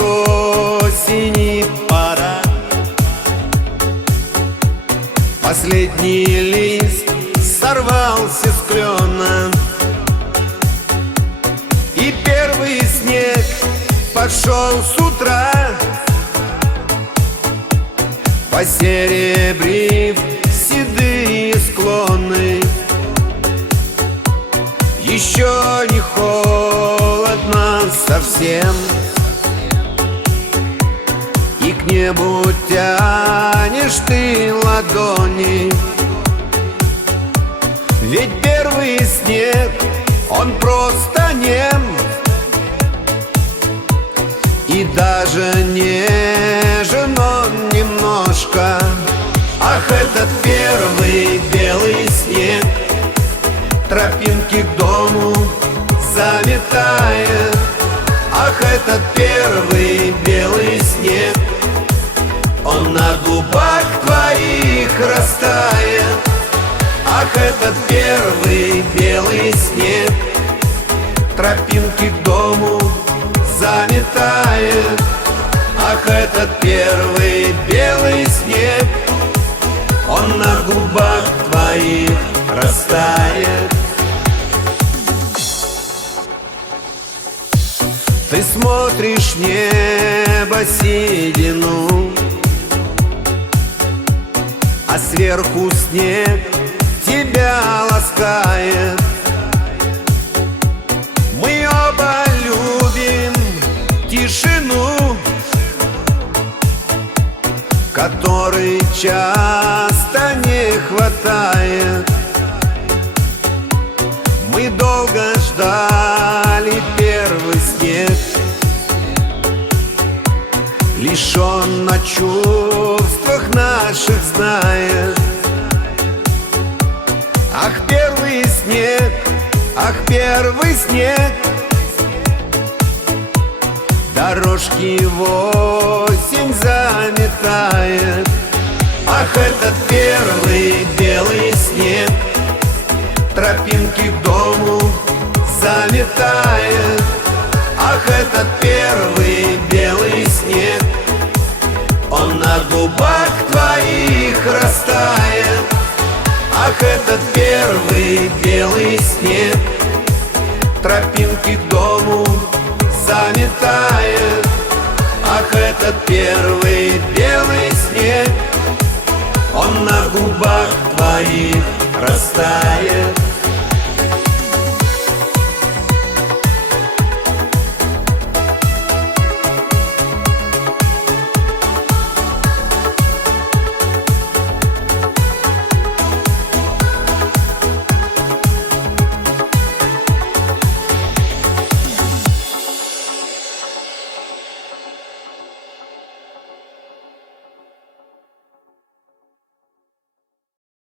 осени пора. Последний лист сорвался с клена, и первый снег пошел с утра, посеребрив седые склоны. Еще не холодно совсем, и к небу тянешь ты ладони. Ведь первый снег, он просто нем, и даже нежен он немножко. Ах, этот первый белый снег тропинки к дому заметает. Ах, этот первый белый снег, он на губах твоих растает. Ах, этот первый белый снег тропинки к дому заметает. Ах, этот первый белый снег, он на губах твоих растает. Ты смотришь в небо седину, а сверху снег тебя ласкает. Мы оба любим тишину, которой часто не хватает. Мы долго ждали первый снег, лишь он на чувствах наших знает. Ах, первый снег, ах, первый снег, дорожки в осень заметает. Ах, этот первый белый снег тропинки к дому заметает. Ах, этот первый белый снег, он на губах твоих растает. Ах, этот первый белый снег тропинки к дому заметает. Ах, этот первый белый снег, он на губах твоих растает.